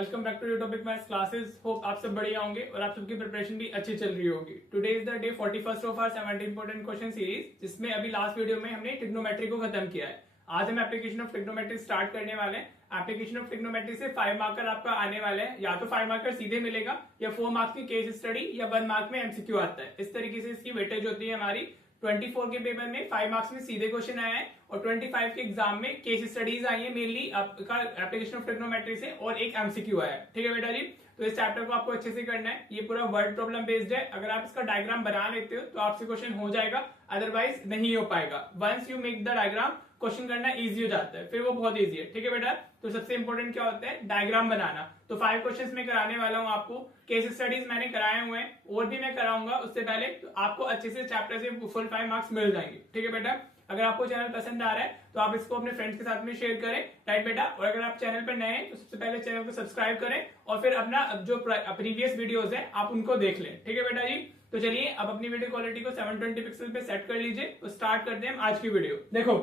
Welcome back to your topic maths classes. Hope आप सब बढ़िया होंगे और आप सबकी प्रिपरेशन भी अच्छी चल रही होगी। Today is the day 41st of our 70 important question series, जिसमें अभी लास्ट वीडियो में हमने ट्रिग्नोमेट्री को खत्म किया है। आज हम एप्लीकेशन ऑफ ट्रिग्नोमेट्री स्टार्ट करने वाले हैं। एप्लीकेशन ऑफ ट्रिग्नोमेट्री से 5 मार्कर आपका आने वाले हैं, या तो 5 मार्कर सीधे मिलेगा या 4 मार्क्स की केस स्टडी या 1 मार्क में एमसीक्यू आता है। इस तरीके से इसकी वेटेज होती है हमारी। 24 के पेपर में 5 मार्क्स में सीधे क्वेश्चन आए हैं और 25 के एग्जाम में केस स्टडीज आई है, मेनली आपका एप्लीकेशन ऑफ ट्रिग्नोमेट्री से, और एक एमसीक्यू आया है। ठीक है बेटा जी, तो इस चैप्टर को आपको अच्छे से करना है। ये पूरा वर्ड प्रॉब्लम बेस्ड है। अगर आप इसका डायग्राम बना लेते हो तो आपसे क्वेश्चन हो जाएगा, अदरवाइज नहीं हो पाएगा। Once you make the diagram, question करना इजी हो जाता है, फिर वो बहुत इजी है। ठीक है बेटा, तो सबसे इंपॉर्टेंट क्या होता है, डायग्राम बनाना। तो 5 क्वेश्चंस मैं कराने वाला हूं आपको। केस स्टडीज मैंने कराए हुए हैं और भी मैं कराऊंगा उससे पहले, तो आपको अच्छे से चैप्टर से फुल 5 मार्क्स मिल जाएंगे। ठीक है बेटा, अगर आपको चैनल पसंद आ रहा है तो आप इसको अपने फ्रेंड्स के साथ में शेयर करें, राइट बेटा। और अगर आप चैनल पर नए हैं तो सबसे पहले चैनल को सब्सक्राइब करें और फिर अपना जो प्रीवियस वीडियोस है आप उनको देख लें। ठीक है बेटा जी, तो चलिए अब अपनी वीडियो क्वालिटी को 720 पिक्सल पे सेट कर लीजिए। तो स्टार्ट करते हैं हम आज की वीडियो। देखो,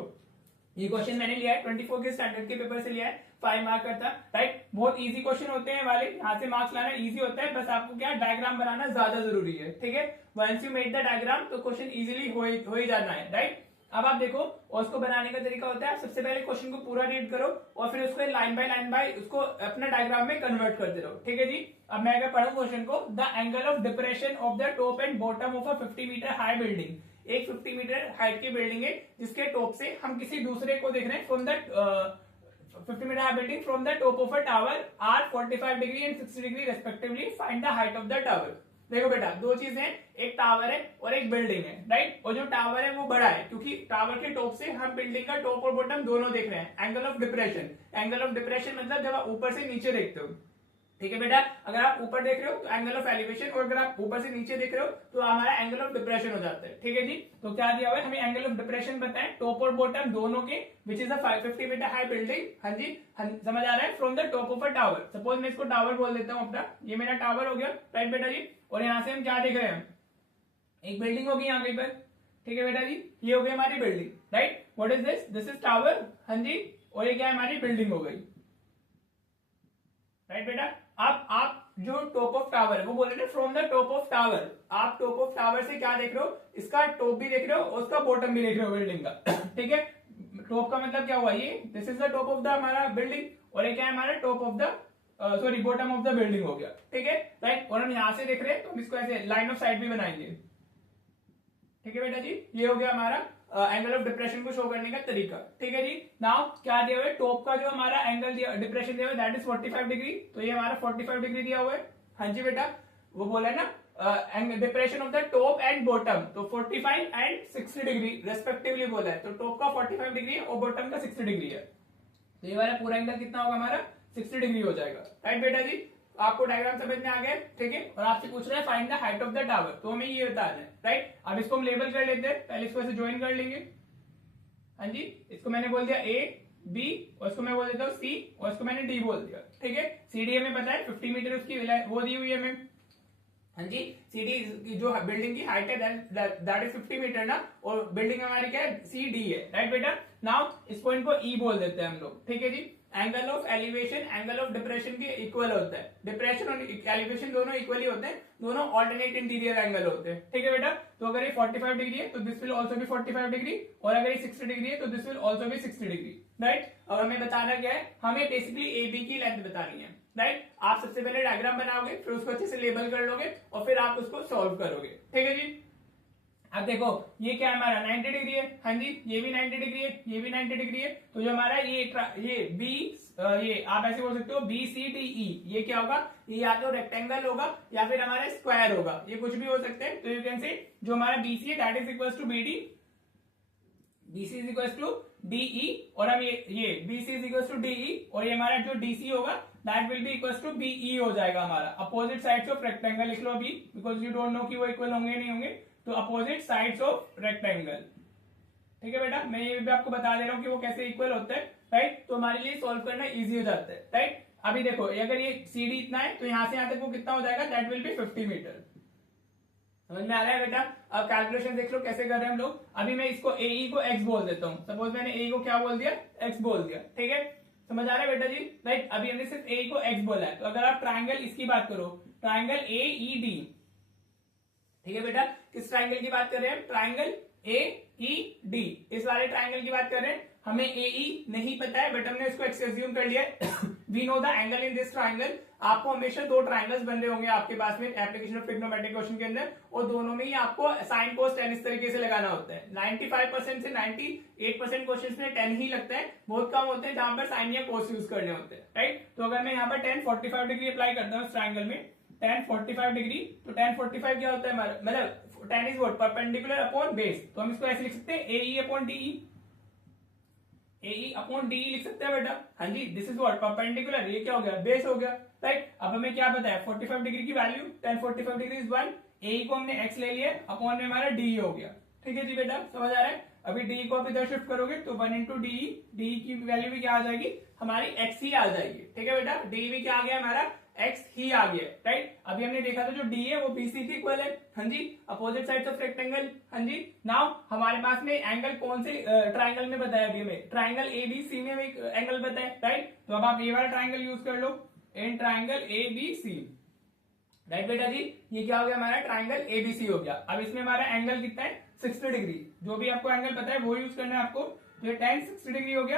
ये क्वेश्चन मैंने लिया है 24 के स्टैंडर्ड के पेपर से लिया है, 5 मार्क का था, राइट। बहुत इजी क्वेश्चन होते हैं वाले, यहाँ से मार्क्स लाना इजी होता है। बस आपको क्या डायग्राम बनाना ज्यादा जरूरी है। ठीक है, once you make the diagram तो क्वेश्चन इजीली हो ही जाना है, राइट। अब आप देखो, और उसको बनाने का तरीका होता है, आप सबसे पहले क्वेश्चन को पूरा रीड करो और फिर उसको लाइन बाय उसको अपना डायग्राम में कन्वर्ट करते रहो। ठीक है जी, अब मैं अगर पढ़ूं क्वेश्चन को, the angle of depression of the top and bottom of a 50 metre high building. एक 50 मीटर हाइट की बिल्डिंग है जिसके टॉप से हम किसी दूसरे को देख रहे हैं, from the 50 metre high building from the top of a tower are 45 degree and 60 degree respectively, find the height of the tower. देखो बेटा, दो चीजें हैं, एक टावर है और एक बिल्डिंग है, राइट। और जो टावर है वो बड़ा है क्योंकि टावर के टॉप से हम बिल्डिंग का टॉप और बॉटम दोनों देख रहे हैं। Angle of depression, angle of depression मतलब जब आप ऊपर से नीचे देखते हो। ठीक है बेटा, अगर आप ऊपर देख रहे हो तो एंगल ऑफ एलिवेशन, और अगर आप ऊपर से नीचे देख रहे हो तो हमारा एंगल ऑफ डिप्रेशन हो जाता है। ठीक है जी, तो क्या दिया हुआ है हमें, एंगल ऑफ डिप्रेशन बताएं टॉप और बॉटम दोनों के, which is a 50 metre high building. हाँ जी, समझ आ रहा है, from the top of a tower. Suppose मैं इसको टावर बोल देता हूँ अपना, ये मेरा टावर हो गया, राइट बेटा जी। और यहाँ से हम क्या देख रहे हैं, एक बिल्डिंग होगी यहाँ कहीं पर। ठीक है बेटा जी, ये हो गई हमारी building, right. What is this, this is tower. हाँ जी, और ये क्या है, हमारी बिल्डिंग हो गई, राइट बेटा। अब आप जो टॉप ऑफ टावर है वो बोल रहे हैं from the top of tower. आप टॉप ऑफ टावर से क्या देख रहे हो, इसका टॉप भी देख रहे हो और उसका बॉटम भी देख रहे हो बिल्डिंग का। ठीक है, टॉप का मतलब क्या हुआ, ये this is the top of the हमारा बिल्डिंग, और ये क्या है हमारा top of the sorry bottom of the building हो गया। ठीक है, राइट। और हम यहां से देख रहे हैं तो हम इसको ऐसे लाइन ऑफ साइट भी बनाएंगे। ठीक है बेटा जी, ये हो गया हमारा एंगल ऑफ डिप्रेशन को शो करने का तरीका। ठीक है जी, नाउ क्या दिया हुआ है, टॉप का जो हमारा एंगल दिया डिप्रेशन दिया हुआ है दैट इज 45 डिग्री, तो ये हमारा 45 डिग्री दिया हुआ है। हाँ जी बेटा, वो बोला है ना depression of the top and bottom, तो 45 एंड 60 डिग्री रेस्पेक्टिवली बोला है। तो टॉप का 45 डिग्री है और बॉटम का 60 डिग्री है, तो ये वाला पूरा एंगल कितना होगा हमारा, 60 डिग्री हो जाएगा, राइट बेटा जी। आपको डायग्राम समझ में आ गया, ठीक है। और आपसे पूछ रहा है find the height of the tower, तो हमें ये बताना है, राइट। अब इसको हम लेबल कर लेते हैं, पहले इसको ऐसे ज्वाइन कर लेंगे। हाँ जी, इसको मैंने बोल दिया ए बी, और इसको मैं बोल देता हूँ सी, और इसको मैंने डी बोल दिया। ठीक है, सीडी हमें पता है 50 मीटर उसकी वो दी हुई है हमें। हाँ जी, सीडी की जो बिल्डिंग की हाइट है दैट इज 50 मीटर ना, और बिल्डिंग हमारी क्या है, सी डी है, राइट बेटा। नाउ इस पॉइंट को ई बोल देते हैं हम लोग। ठीक है जी, angle of elevation angle of depression के इक्वल होता है। डिप्रेशन और एलिवेशन दोनों इक्वली होते हैं, दोनों ऑल्टरनेट इंटीरियर एंगल होते हैं। ठीक है बेटा, तो अगर ये 45 डिग्री है तो this will also be 45 degree, और अगर ये 60 डिग्री है तो this will also be 60 degree, right. और हमें बताना क्या है, हमें बेसिकली ए बी की लेंथ बतानी है, राइट। आप सबसे पहले डायग्राम बनाओगे, फिर उसको अच्छे से लेबल कर लोगे और फिर आप उसको सॉल्व करोगे। ठीक है जी, अब देखो ये क्या हमारा 90 डिग्री है। हाँ जी, ये भी 90 डिग्री है, ये भी 90 डिग्री है। तो जो हमारा ये बी, ये आप ऐसे बोल सकते हो बी सी डी ई, ये क्या होगा, ये या तो रेक्टेंगल होगा या फिर हमारा स्क्वायर होगा, ये कुछ भी हो सकते हैं। तो यू कैन से जो हमारा बीसी है that is equal to B D, BC is equal to DE, और हम ये BC is equal to DE, और ये हमारा जो डीसी होगा that will be equal to BE हो जाएगा हमारा। अपोजिट साइड्स ऑफ रेक्टेंगल लिख लो अभी, बिकॉज यू डोंट नो कि वो इक्वल होंगे नहीं होंगे, तो अपोजिट साइड्स ऑफ रेक्टेंगल। ठीक है बेटा, मैं ये भी आपको बता दे रहा हूँ कि वो कैसे इक्वल होते हैं, राइट। तो हमारे लिए सॉल्व करना इजी हो जाता है, राइट। अभी देखो, अगर ये सीडी इतना है तो यहां से यहां तक वो कितना हो जाएगा, दैट विल बी 50 मीटर। समझ में आ रहा है बेटा, अब कैलकुलेशन देख लो कैसे कर रहे हैं हम लोग। अभी मैं इसको ए को एक्स बोल देता हूँ। सपोज मैंने ए को क्या बोल दिया, एक्स बोल दिया, ठीक है। समझ आ रहा है बेटा जी? राइट, अभी हमने सिर्फ ए को एक्स बोला है, तो अगर आप ट्राइंगल इसकी बात करो, ट्राइंगल ए ई डी, ठीक है बेटा, किस ट्राइंगल की बात कर रहे हैं? ट्राइंगल ए ई डी, इस वाले ट्राइंगल की बात कर रहे हैं। हमें ए ई नहीं पता है, बट हमने इसको एक्सज्यूम कर लिया है। We know the angle in this triangle. आपको हमेशा दो ट्राइंगल्स बन रहे होंगे आपके पास में एप्लीकेशन ऑफ ट्रिग्नोमेट्रिक क्वेश्चन के अंदर, और दोनों में ही आपको साइन कोस टेन इस तरीके से लगाना होता है। 95% से 98% क्वेश्चन में टेन ही लगता है, बहुत कम होते हैं जहां पर साइन या कोस यूज करने होते हैं, राइट। तो अगर मैं यहाँ पर tan 45 डिग्री अप्लाई करता हूँ इस ट्राइंगल में, tan 45 डिग्री, तो tan 45 क्या होता है हमारा, मतलब tan is what, perpendicular upon base, तो हम इसको ऐसे लिख सकते हैं AE upon DE, AE upon DE लिख सकते हैं बेटा। हाँ जी, दिस इज व्हाट, परपेंडिकुलर, ये क्या हो गया, बेस हो गया, राइट। अब हमें क्या पता है 45 डिग्री की value, tan 45 degree is 1, AE को हमने x ले लिया, अपॉन में हमारा DE हो गया, ठीक है जी बेटा, समझ आ रहा है। अभी DE को आप इधर शिफ्ट करोगे तो 1 इंटू DE की वैल्यू भी क्या आ जाएगी, हमारी x ही आ जाएगी, ठीक है बेटा। DE भी क्या आ गया हमारा, x ही आ गया, राइट। अभी हमने देखा था जो D है वो BC के इक्वल है, हाँ जी, अपोजिट साइड्स ऑफ रेक्टेंगल, हाँ जी। नाउ हमारे पास में एंगल कौन से ट्राइंगल में बताया, अभी हमें ट्राइंगल ABC में एक एंगल बताया, राइट। तो अब आप ये वाला ट्राइंगल यूज कर लो, इन ट्राइंगल ABC, राइट बेटा जी। ये क्या हो गया हमारा, ट्राइंगल ABC हो गया। अब इसमें हमारा एंगल कितना है, 60 डिग्री, जो भी आपको एंगल पता है वो यूज करना है आपको। तो ये tan 60 डिग्री हो गया,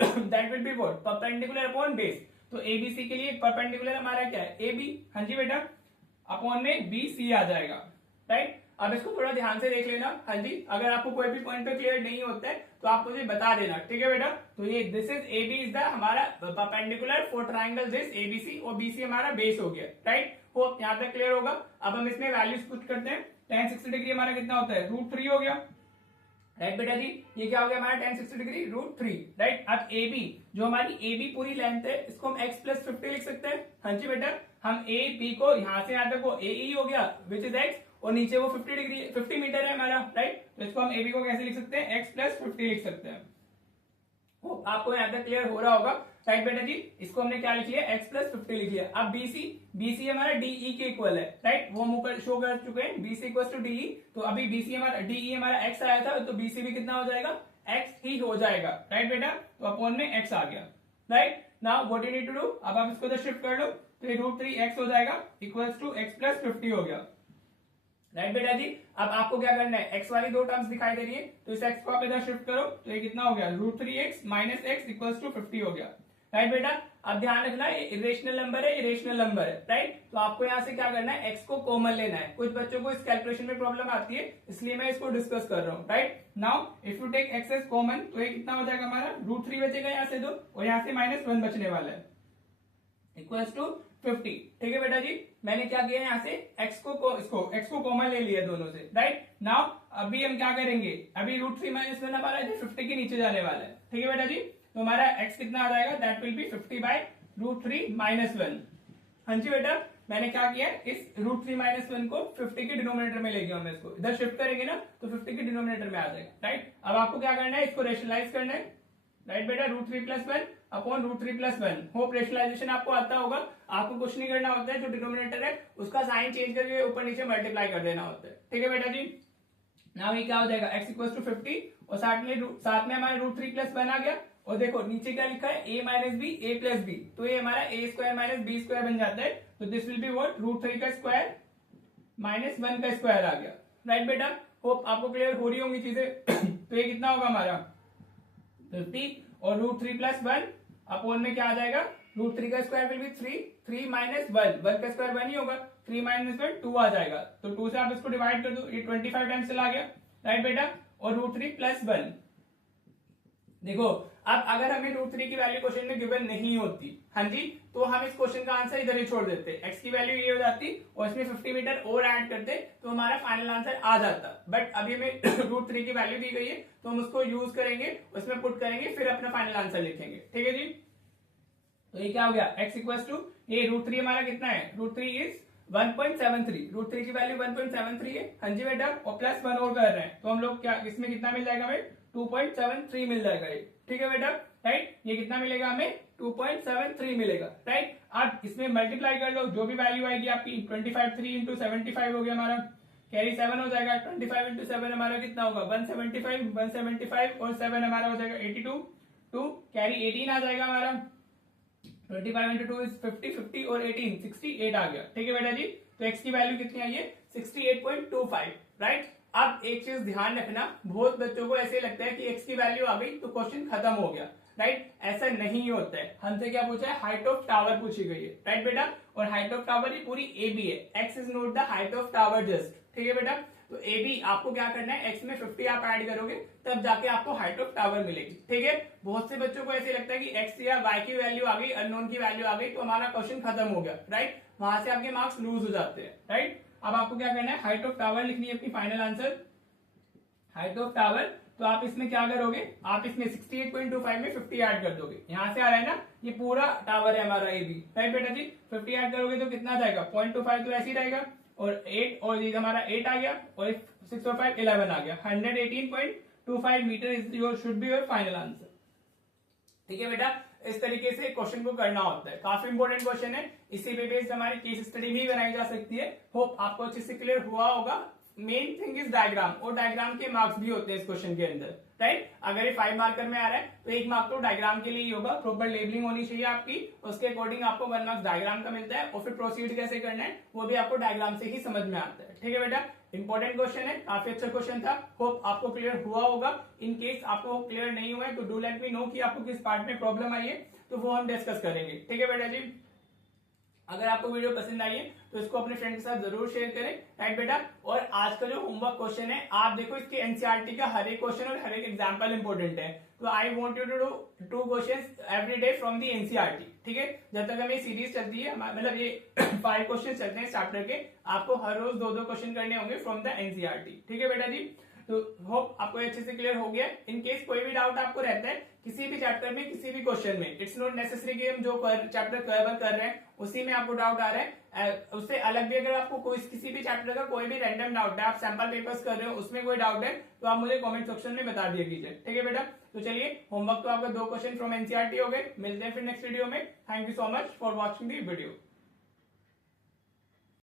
that will be what, perpendicular upon base. तो ABC के लिए परपेंडिकुलर हमारा क्या है, AB, हाँ जी बेटा, अपॉन में BC आ जाएगा, राइट। अब इसको थोड़ा ध्यान से देख लेना, हाँ जी, अगर आपको कोई भी पॉइंट पे क्लियर नहीं होता है तो आप मुझे बता देना, ठीक है बेटा। तो ये this is AB is the हमारा perpendicular for triangle this ABC, और BC हमारा बेस हो गया, राइट। होप यहाँ तक क्लियर होगा। अब हम इसमें वैल्यूज पुट करते हैं। tan 60 डिग्री हमारा कितना होता है, √3 हो गया, राइट बेटा जी। ये क्या हो गया हमारा tan 60 डिग्री √3, राइट। अब AB, जो हमारी AB पूरी लेंथ है, इसको हम x प्लस 50 लिख सकते हैं, हाँ जी बेटा। हम AB को यहाँ से यहाँ तक वो AE हो गया विच इज x, और नीचे वो 50 डिग्री 50 मीटर है हमारा, राइट। तो इसको हम AB को कैसे लिख सकते हैं, x प्लस 50 लिख सकते हैं। आपको यहाँ तक क्लियर हो रहा होगा, राइट बेटा जी। इसको हमने क्या लिख लिया, x प्लस 50 लिख लिया। अब BC हमारा DE के इक्वल है, राइट, वो हम ऊपर शो कर चुके हैं, BC इक्वल टू DE। तो अभी DE हमारा x आया था, तो BC भी कितना हो जाएगा, x ही हो जाएगा, राइट बेटा। तो अपॉन में x आ गया, right. Now what you need to do, अब आप इसको शिफ्ट कर लो, तो ये √3x हो जाएगा इक्वल्स टू x प्लस 50 हो गया, राइट बेटा जी। अब आपको क्या करना है, x वाली दो टर्म्स दिखाई दे रही है, तो इस x को आप इधर शिफ्ट करो, तो ये कितना हो गया, √3x minus x equals to 50 हो गया, राइट बेटा। अब ध्यान रखना, ये इरेशनल नंबर है, इरेशनल नंबर है, राइट। तो आपको यहाँ से क्या करना है, x को कॉमन लेना है। कुछ बच्चों को इस कैलकुलेशन में प्रॉब्लम आती है, इसलिए मैं इसको डिस्कस कर रहा हूँ, right. Now if you take x as common, तो ये कितना हो जाएगा हमारा, √3 बचेगा यहाँ से 2, और यहाँ से -1 बचने वाला है, इक्वल्स टू 50, ठीक है बेटा जी। मैंने क्या किया यहाँ से x को कॉमन ले लिया दोनों से, राइट। नाउ अभी हम क्या करेंगे, अभी √3 माइनस 1 हमारा 50 के नीचे जाने वाला है, ठीक है बेटा जी। तो हमारा x कितना आ जाएगा, that will be 50 by √3 minus 1, हाँ जी बेटा। मैंने क्या किया, इस √3 माइनस 1 को 50 के डिनोमिनेटर में ले गया, हम इसको इधर शिफ्ट करेंगे ना, तो 50 के डिनोमिनेटर में आ जाएगा, राइट। अब आपको क्या करना है, इसको रेशनलाइज करना है, राइट बेटा। √3 plus 1 upon √3 plus 1, hope rationalisation आपको आता होगा। आपको कुछ नहीं करना होता है, जो डिनोमिनेटर है उसका साइन चेंज करके ऊपर नीचे मल्टीप्लाई कर देना होता है, ठीक है बेटा जी। नाउ ये क्या हो जाएगा, x इक्वल टू 50, और साथ में हमारे √3 प्लस 1 आ गया, और देखो नीचे क्या लिखा है, a minus B A plus B, तो ये हमारा a square minus B square बन जाता है। तो दिस विल बी व्हाट, √3 का स्क्वायर माइनस 1 का स्क्वायर आ गया, राइट बेटा। होप आपको क्लियर हो रही होंगी चीजें। तो ये कितना होगा हमारा 50, और √3 प्लस 1 अपॉन में क्या आ जाएगा, √3 का स्क्वायर विल बी 3 माइनस 1 का स्क्वायर 1 ही होगा, 3 माइनस 1 2 आ जाएगा। तो 2 से आप इसको डिवाइड कर दो, ये 25 टाइम्स चला गया, राइट बेटा। और √3 प्लस 1, देखो अब अगर हमें √3 की वैल्यू क्वेश्चन में गिवन नहीं होती, हाँ जी, तो हम इस क्वेश्चन का आंसर इधर ही छोड़ देते, x की वैल्यू ये हो जाती और इसमें 50 मीटर और ऐड करते, तो हमारा फाइनल आंसर आ जाता। बट अभी हमें √3 की वैल्यू दी गई है, तो हम उसको यूज करेंगे, उसमें पुट करेंगे, फिर अपना फाइनल आंसर लिखेंगे, ठीक है जी। तो ये क्या हो गया, x इक्वल्स टू, ये √3 हमारा कितना है, √3 इज 1.73, √3 की वैल्यू 1.73 है, हाँ जी बेटा, और प्लस 1 और कर रहे हैं, तो हम लोग क्या इसमें कितना मिल जाएगा हमें, 2.73 मिल जाएगा ये, ठीक है बेटा, राइट। ये कितना मिलेगा हमें, 2.73 मिलेगा, राइट। अब इसमें मल्टीप्लाई कर लो, जो भी वैल्यू आएगी आपकी, 25 3 इंटू 75 हो गया हमारा, कैरी 7 हो जाएगा, 25 इंटू 7 हमारा कितना होगा, 175 और 7 हमारा हो जाएगा 82, 2 कैरी 18 आ जाएगा हमारा। 25 इंटू 2 इज 50, 50 और 18 68 आ गया। ठीक है बेटा जी, तो x की वैल्यू कितनी आई है 68.25, राइट। अब एक चीज ध्यान रखना, बहुत बच्चों को ऐसे लगता है कि x की वैल्यू आ गई तो क्वेश्चन खत्म हो गया, राइट। ऐसा नहीं होता है। हमसे क्या पूछा है, हाइट ऑफ टावर पूछी गई है, राइट बेटा। और हाइट ऑफ टावर ये पूरी ए बी है, x is not the height of tower just, ठीक है बेटा। तो ए बी आपको क्या करना है, x में 50 आप ऐड करोगे तब जाके आपको हाइट ऑफ टावर मिलेगी, ठीक है। बहुत से बच्चों को ऐसे लगता है कि x या y की वैल्यू आ गई, अननोन की वैल्यू आ गई तो हमारा क्वेश्चन खत्म हो गया, राइट। वहां से आपके मार्क्स लूज हो जाते हैं, राइट। अब आपको क्या करना है, हाइट ऑफ टावर लिखनी है अपनी final answer, height of tower. तो आप इसमें क्या करोगे, आप इसमें 68.25 में 50 ऐड कर दोगे। यहां से आ रहा है ना, ये पूरा टावर है हमारा ए बी, राइट बेटा जी। 50 ऐड करोगे तो कितना जाएगा 0.25, तो ऐसे ही रहेगा। और 8 और ये हमारा 8 आ गया, और 6 और 5 11 आ गया। 118.25 metre is your should be your final answer, ठीक है बेटा। इस तरीके से क्वेश्चन को करना होता है, काफी इंपॉर्टेंट क्वेश्चन है। इसी पे बेस्ड हमारी केस स्टडी भी बनाई जा सकती है। होप आपको अच्छे से क्लियर हुआ होगा। मेन थिंग इज डायग्राम, और डायग्राम के मार्क्स भी होते हैं इस क्वेश्चन के अंदर, राइट। अगर ये 5 मार्कर में आ रहा है तो 1 मार्क तो डायग्राम के लिए ही होगा। प्रॉपर लेबलिंग होनी चाहिए आपकी, उसके अकॉर्डिंग आपको 1 मार्क्स डायग्राम का मिलता है। और फिर प्रोसीड कैसे करना है वो भी आपको डायग्राम से ही समझ में आता है, ठीक है बेटा। इंपॉर्टेंट क्वेश्चन है, काफी अच्छा क्वेश्चन था। होप आपको क्लियर हुआ होगा। इन केस आपको क्लियर नहीं हुआ है तो डू लेट मी नो कि आपको किस पार्ट में प्रॉब्लम आई है, तो वो हम डिस्कस करेंगे, ठीक है बेटा जी। अगर आपको वीडियो पसंद आई है तो इसको अपने फ्रेंड के साथ जरूर शेयर करें, राइट बेटा। और आज का जो होमवर्क क्वेश्चन है, आप देखो इसके एनसीईआरटी का हर एक क्वेश्चन और हर एक एग्जांपल इंपॉर्टेंट है। तो I want you to do 2 questions every day from the NCERT, ठीक है। जब तक हमें सीरीज चलती है, मतलब ये 5 क्वेश्चन चलते हैं चैप्टर के, आपको हर रोज 2-2 क्वेश्चन करने होंगे फ्रॉम द एनसीईआरटी, ठीक है बेटा जी। तो होप आपको अच्छे से क्लियर हो गया। इन केस कोई भी डाउट आपको रहता है किसी भी चैप्टर में, किसी भी क्वेश्चन में, इट्स नॉट नेसेसरी कि हम जो चैप्टर कवर कर रहे हैं उसी में आपको डाउट आ रहा है, उससे अलग भी अगर आपको कोई किसी भी चैप्टर का कोई भी रैंडम डाउट है, आप सैंपल पेपर्स कर रहे हो उसमें कोई डाउट है, तो आप मुझे कमेंट सेक्शन में बता दिया कीजिए, ठीक है बेटा। तो चलिए, होमवर्क तो आपका 2 क्वेश्चन फ्रॉम एनसीईआरटी हो गए। मिलते हैं फिर नेक्स्ट वीडियो में। Thank you so much for watching the video.